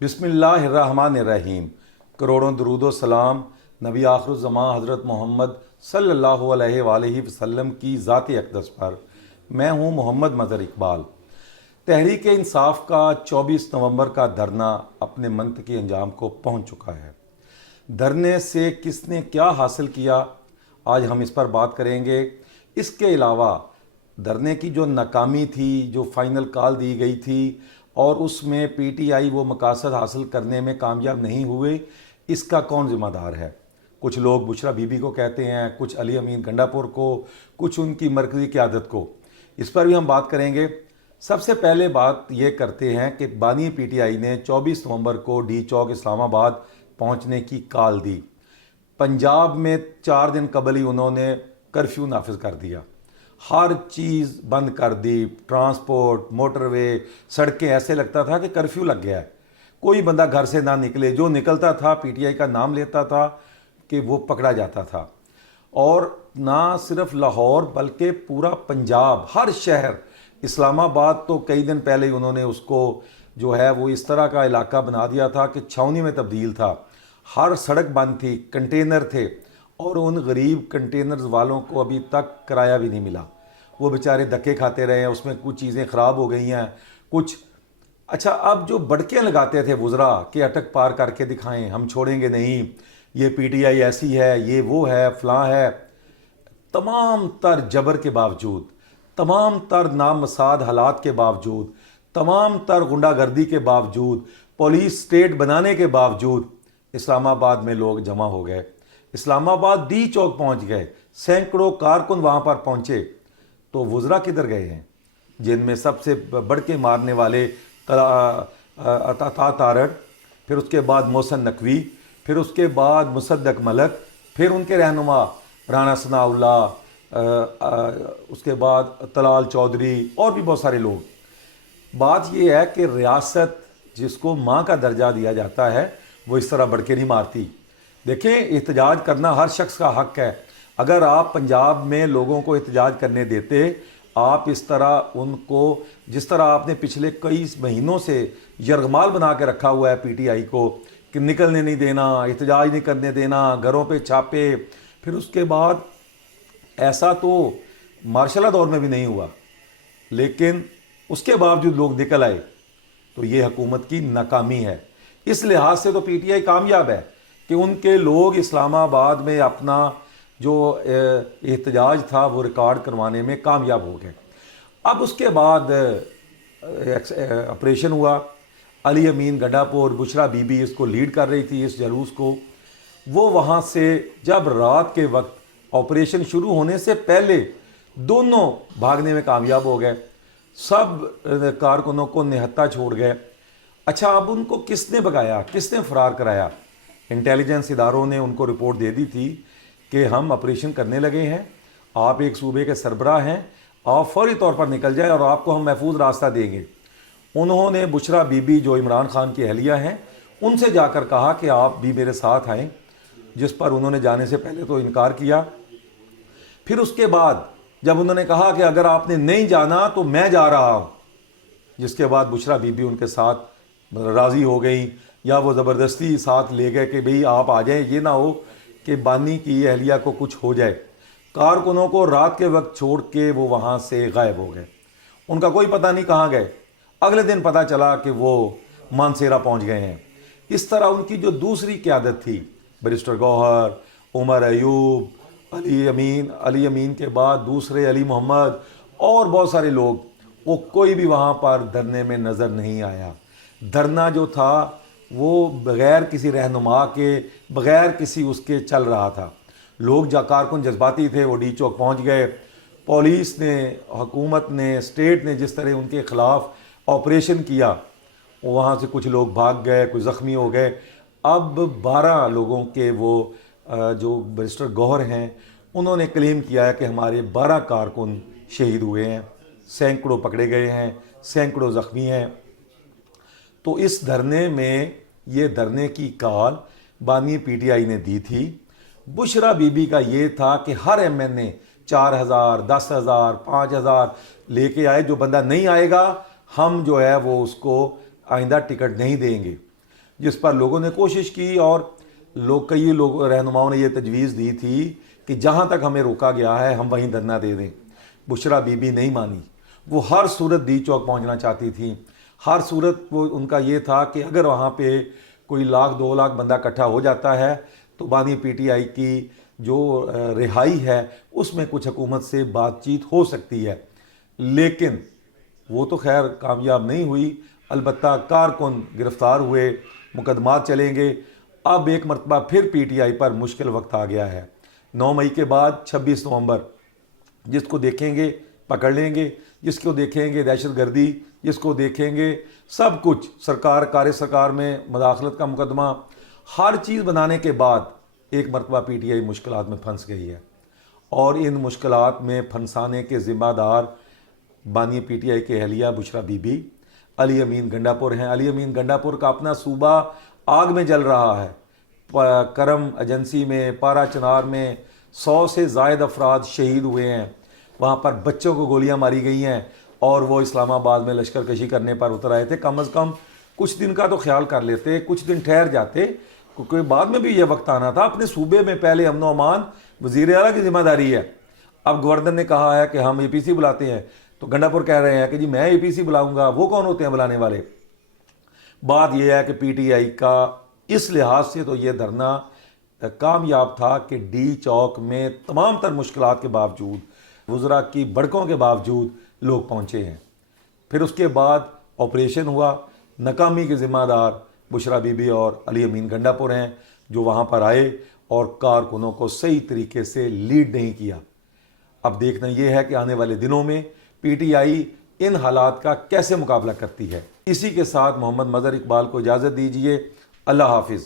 बिस्मिल्लाहिर्रहमानिर्रहीम। करोड़ों दरूद सलाम नबी आखिरुज़्ज़मां हज़रत मोहम्मद सल्लल्लाहु अलैहि वसल्लम की ज़ात अक़दस पर। मैं हूँ मोहम्मद मज़हर इकबाल। तहरीक इंसाफ का 24 नवंबर का धरना अपने मंतकी अंजाम को पहुँच चुका है। धरने से किसने क्या हासिल किया, आज हम इस पर बात करेंगे। इसके अलावा धरने की जो नाकामी थी, जो फ़ाइनल कॉल दी गई थी और उसमें पीटीआई वो मकासद हासिल करने में कामयाब नहीं हुए, इसका कौन ज़िम्मेदार है। कुछ लोग बुशरा बीबी को कहते हैं, कुछ अली अमीन गंडापुर को, कुछ उनकी मरकज़ी क़यादत को। इस पर भी हम बात करेंगे। सबसे पहले बात ये करते हैं कि बानी पीटीआई ने 24 नवंबर को डी चौक इस्लामाबाद पहुंचने की कॉल दी। पंजाब में 4 दिन कबल ही उन्होंने कर्फ्यू नाफिज कर दिया, हर चीज़ बंद कर दी, ट्रांसपोर्ट, मोटरवे, सड़कें, ऐसे लगता था कि कर्फ्यू लग गया है। कोई बंदा घर से ना निकले, जो निकलता था पीटीआई का नाम लेता था कि वो पकड़ा जाता था। और ना सिर्फ लाहौर बल्कि पूरा पंजाब, हर शहर, इस्लामाबाद तो कई दिन पहले ही उन्होंने उसको जो है वो इस तरह का इलाका बना दिया था कि छावनी में तब्दील था। हर सड़क बंद थी, कंटेनर थे और उन गरीब कंटेनर्स वालों को अभी तक किराया भी नहीं मिला। वो बेचारे धक्के खाते रहे हैं, उसमें कुछ चीज़ें ख़राब हो गई हैं, कुछ। अच्छा, अब जो बड़के लगाते थे वुज़रा कि अटक पार करके दिखाएं, हम छोड़ेंगे नहीं, ये पीटीआई ऐसी है, ये वो है, फ़लाँ है, तमाम तर जबर के बावजूद, तमाम तर नामसाद हालात के बावजूद, तमाम तर गुंडागर्दी के बावजूद, पुलिस स्टेट बनाने के बावजूद इस्लामाबाद में लोग जमा हो गए। इस्लामाबाद डी चौक पहुंच गए, सैकड़ों कारकुन वहां पर पहुंचे। तो वुज़रा किधर गए हैं, जिनमें सबसे बड़के मारने वाले तारड़, फिर उसके बाद मोहसन नकवी, फिर उसके बाद मुसद्दक मलक, फिर उनके रहनुमा राना सनाउल्लाह, उसके बाद तलाल चौधरी और भी बहुत सारे लोग। बात यह है कि रियासत जिसको माँ का दर्जा दिया जाता है वो इस तरह बड़के नहीं मारती। देखें, एहतजाज करना हर शख्स का हक है। अगर आप पंजाब में लोगों को एहतजाज करने देते, आप इस तरह उनको, जिस तरह आपने पिछले कई महीनों से यरगमाल बना के रखा हुआ है पीटीआई को कि निकलने नहीं देना, एहतजाज नहीं करने देना, घरों पे छापे, फिर उसके बाद ऐसा तो मार्शल दौर में भी नहीं हुआ, लेकिन उसके बावजूद लोग निकल आए, तो ये हुकूमत की नाकामी है। इस लिहाज से तो पीटीआई कामयाब है कि उनके लोग इस्लामाबाद में अपना जो एहतजाज था वो रिकॉर्ड करवाने में कामयाब हो गए। अब उसके बाद ऑपरेशन हुआ। अली अमीन गंडापुर, बुशरा बीबी इसको लीड कर रही थी, इस जलूस को। वो वहाँ से जब रात के वक्त ऑपरेशन शुरू होने से पहले दोनों भागने में कामयाब हो गए, सब कारकुनों को निहत्था छोड़ गए। अच्छा, अब उनको किसने भगाया, किसने फरार कराया? इंटेलिजेंस इदारों ने उनको रिपोर्ट दे दी थी कि हम ऑपरेशन करने लगे हैं, आप एक सूबे के सरबराह हैं, आप फौरी तौर पर निकल जाए और आपको हम महफूज रास्ता देंगे। उन्होंने बुशरा बीबी जो इमरान खान की अहलिया हैं उनसे जाकर कहा कि आप भी मेरे साथ आएँ, जिस पर उन्होंने जाने से पहले तो इनकार किया। फिर उसके बाद जब उन्होंने कहा कि अगर आपने नहीं जाना तो मैं जा रहा हूँ, जिसके बाद बुशरा बीबी उनके साथ राज़ी हो गई, या वो ज़बरदस्ती साथ ले गए कि भाई आप आ जाएं, ये ना हो कि बानी की अहलिया को कुछ हो जाए। कारकुनों को रात के वक्त छोड़ के वो वहाँ से गायब हो गए, उनका कोई पता नहीं कहाँ गए। अगले दिन पता चला कि वो मानसेरा पहुँच गए हैं। इस तरह उनकी जो दूसरी क़यादत थी, बैरिस्टर गौहर, उमर अयूब, अली अमीन के बाद दूसरे अली मोहम्मद और बहुत सारे लोग, वो कोई भी वहाँ पर धरने में नज़र नहीं आया। धरना जो था वो बग़ैर किसी रहनुमा के, बग़ैर किसी उसके चल रहा था। लोग कारकुन जज्बाती थे, वो डी चौक पहुँच गए। पुलिस ने, हुकूमत ने, स्टेट ने जिस तरह उनके ख़िलाफ़ ऑपरेशन किया, वहाँ से कुछ लोग भाग गए, कुछ ज़ख्मी हो गए। अब 12 लोगों के वो जो बैरिस्टर गौहर हैं उन्होंने क्लेम किया है कि हमारे 12 कारकुन शहीद हुए हैं, सैकड़ों पकड़े गए हैं, सैकड़ों ज़ख्मी हैं। तो इस धरने में, ये धरने की कॉल बानी पीटीआई ने दी थी। बुशरा बीबी का ये था कि हर एमएनए 4000, 10,000, 5,000 लेके आए, जो बंदा नहीं आएगा हम जो है वो उसको आइंदा टिकट नहीं देंगे। جس پر لوگوں نے کوشش کی اور کئی لوگ رہنماؤں نے یہ تجویز دی تھی کہ جہاں تک ہمیں روکا گیا ہے ہم وہیں دھرنا دے دیں۔ بشرا بی بی نہیں مانی، وہ ہر صورت ڈی چوک پہنچنا چاہتی تھی، ہر صورت وہ ان کا یہ تھا کہ اگر وہاں پہ کوئی 1,00,000-2,00,000 بندہ اکٹھا ہو جاتا ہے تو بانی پی ٹی آئی کی جو رہائی ہے اس میں کچھ حکومت سے بات چیت ہو سکتی ہے، لیکن وہ تو خیر کامیاب نہیں ہوئی۔ البتہ کارکن گرفتار ہوئے، مقدمات چلیں گے۔ اب ایک مرتبہ پھر پی ٹی آئی پر مشکل وقت آ گیا ہے۔ 9 مئی کے بعد 26 نومبر، جس کو دیکھیں گے پکڑ لیں گے، جس کو دیکھیں گے دہشت گردی، جس کو دیکھیں گے سب کچھ، کار سرکار میں مداخلت کا مقدمہ، ہر چیز بنانے کے بعد ایک مرتبہ پی ٹی آئی مشکلات میں پھنس گئی ہے، اور ان مشکلات میں پھنسانے کے ذمہ دار بانی پی ٹی آئی کے اہلیہ بشرا بی بی، علی امین گنڈا پور ہیں۔ علی امین گنڈا پور کا اپنا صوبہ آگ میں جل رہا ہے۔ کرم ایجنسی میں، پارا چنار میں 100 سے زائد افراد شہید ہوئے ہیں، وہاں پر بچوں کو گولیاں ماری گئی ہیں، اور وہ اسلام آباد میں لشکر کشی کرنے پر اتر آئے تھے۔ کم از کم کچھ دن کا تو خیال کر لیتے، کچھ دن ٹھہر جاتے، کیونکہ بعد میں بھی یہ وقت آنا تھا۔ اپنے صوبے میں پہلے امن و امان وزیر اعلیٰ کی ذمہ داری ہے۔ اب گورنر نے کہا ہے کہ ہم اے پی سی بلاتے ہیں، تو گنڈا پور کہہ رہے ہیں کہ جی میں اے پی سی بلاؤں گا، وہ کون ہوتے ہیں بلانے والے؟ بات یہ ہے کہ پی ٹی آئی کا اس لحاظ سے تو یہ دھرنا کامیاب تھا کہ ڈی چوک میں تمام تر مشکلات کے باوجود، وزراء کی بڑکوں کے باوجود لوگ پہنچے ہیں۔ پھر اس کے بعد آپریشن ہوا، ناکامی کے ذمہ دار بشرا بی بی اور علی امین گنڈا پور ہیں، جو وہاں پر آئے اور کارکنوں کو صحیح طریقے سے لیڈ نہیں کیا۔ اب دیکھنا یہ ہے کہ آنے والے دنوں میں پی ٹی آئی ان حالات کا کیسے مقابلہ کرتی ہے۔ اسی کے ساتھ محمد مظہر اقبال کو اجازت دیجیے۔ اللہ حافظ۔